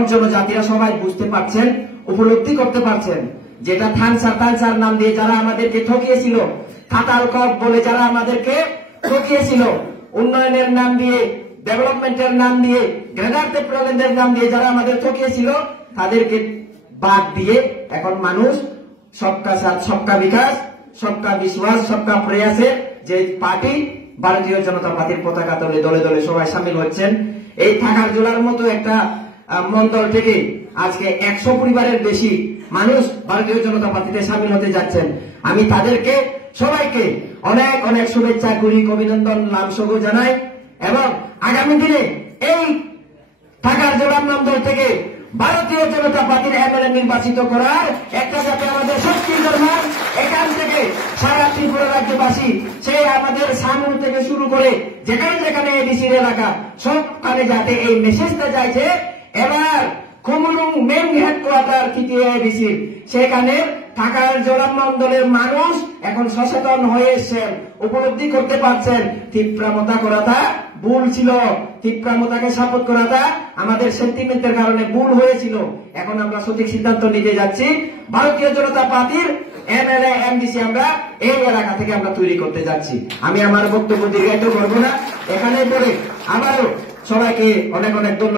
এবং জনজাতিরা সবাই বুঝতে পারছেন, উপলব্ধি করতে পারছেন, যেটা থানসার নাম দিয়ে যারা আমাদেরকে ঠকিয়েছিল, খাতাল কপ বলে যারা আমাদেরকে ঠকিয়েছিল, উন্নয়নের নাম দিয়ে, ডেভেলপমেন্টের নাম দিয়ে, গ্রেটার ডেভেলপমেন্টের নাম দিয়ে যারা আমাদের ঠকিয়েছিল, তাদেরকে বাদ দিয়ে এখন মানুষ সবকা সাথ সবকা বিকাশ, সবকা বিশ্বাস, সবকা প্রয়াসের যে পার্টি ভারতীয় জনতা পার্টির পতাকা তলে দলে দলে সবাই সামিল হচ্ছেন। এই থাকার জোলার মতো একটা মন্ডল থেকে আজকে 100 পরিবারের বেশি মানুষ ভারতীয় জনতা পার্টিতে সামিল হতে যাচ্ছেন। আমি তাদেরকে সবাইকে অনেক অনেক শুভেচ্ছা করি, অভিনন্দন লামসগো জানাই এবং আগামী দিনে এই থাকার জোলার মন্ডল থেকে ভারতীয় জনতা পার্টির এমএলএ নির্বাচিত করার একটা যাতে আমাদের শক্তি দরকার, এখান থেকে সারা ত্রিপুরা রাজ্যবাসী, সেই আমাদের সামুল থেকে শুরু করে যেখানে যেখানে এডিসির এলাকা সবখানে যাতে এই মেসেজটা যায় যে এবার কুমুলুং মেন হেডকোয়ার্টার তৃতীয় এডিসির সেখানে থাকার জোলার মন্ডলের মানুষ এখন সচেতন হয়ে এসছেন, উপলব্ধি করতে পারছেন তীব্রামতা করাটা ভুল ছিল, তীব্রামতাকে সাপোর্ট করাটা আমাদের সেন্টিমেন্টের কারণে ভুল হয়েছিল। এখন আমরা সঠিক সিদ্ধান্ত নিতে যাচ্ছি, ভারতীয় জনতা পার্টির এমএলএ এমডিসি আমরা এই এলাকা থেকে আমরা তৈরি করতে যাচ্ছি। আমি আমার বক্তব্য দীর্ঘায়িত করবো না, এখানে পরে আবারও সবাইকে অনেক অনেক ধন্যবাদ।